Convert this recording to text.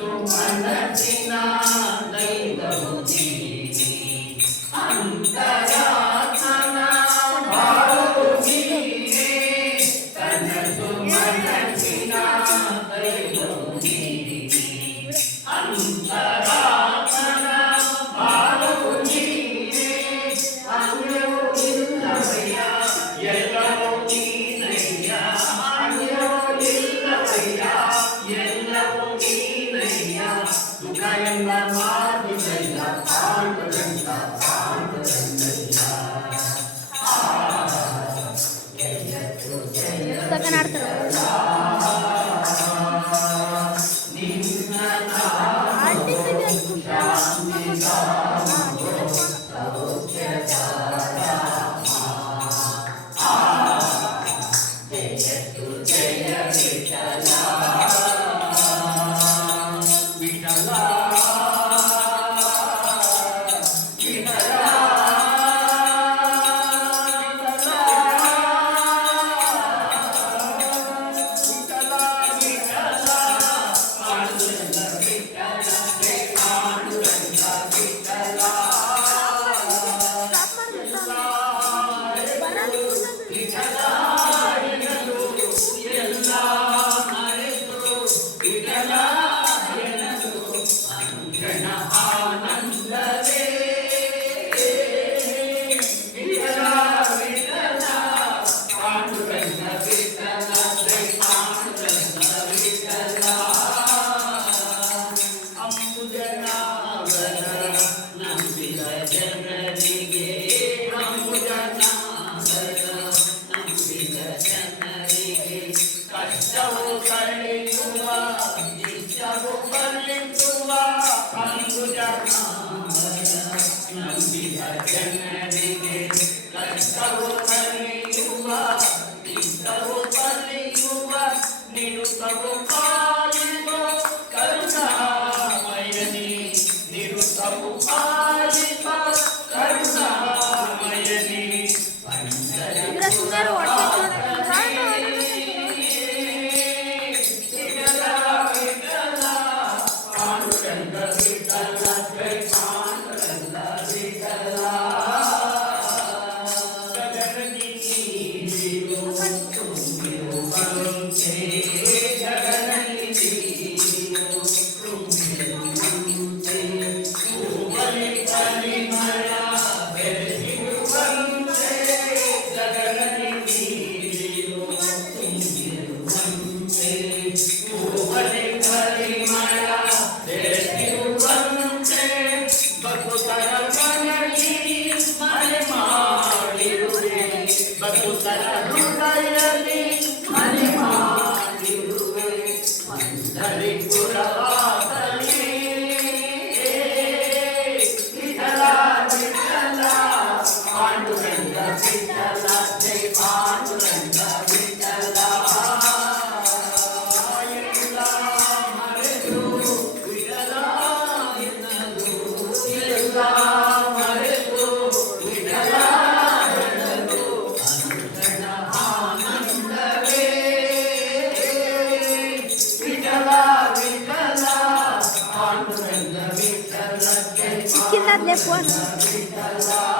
ಮನಸ್ಸಿನ ದೈವವು ನೀನೆ ಅಂತರಾತ್ಮನ ಭಾವವು ನೀನೆ ಕನಸು ಮನಸ್ಸಿನ ದೈವವು ನೀನೆ ಅಂತರಾತ್ಮನ ಭಾವವು ನೀನೆ ಅನ್ಯವು ಇಲ್ಲವಯ್ಯ ಎಲ್ಲವೂ ನೀನಯ್ಯ ಅನ್ಯವು ಇಲ್ಲವಯ್ಯ ಎಲ್ಲವೂ ನೀನಯ್ಯ ಸುಖ ಎಲ್ಲ ಮಾಡಿದಯ್ಯ ಪಾಂಡುರಂಗ ಪಾಂಡುರಂಗಯ್ಯ ನಂಬಿದ ಜನರಿಗೆ ಕಷ್ಟವು ಕಲಿಯುವ ಇಷ್ಟವು ಕಲಿಯುವ ನಿರುತವು ಪಾಲಿವ ಕರುಣಾಮಯನಿ ನಿರುತವು ಪಾಲಿವ ಕರುಣಾಮಯನಿ ಭಕ್ತರ ಹೃದಯದಿ ಮನೆ ಮಾಡಿರುವೆ ಮಂದರಿ ಪುರವಾಸನೆ ವಿಠಲ ವಿಠಲ ಪಾಂಡುರಂಗ ವಿಠಲ ಜೈ ಪಾಂಡುರಂಗ ವಿಠಲ ಎಲ್ಲ ಮರೆತು ವಿಠಲ ಎನ್ನದು ಎಲ್ಲ ಮರೆತು ವಿಠಲ Kita telepon.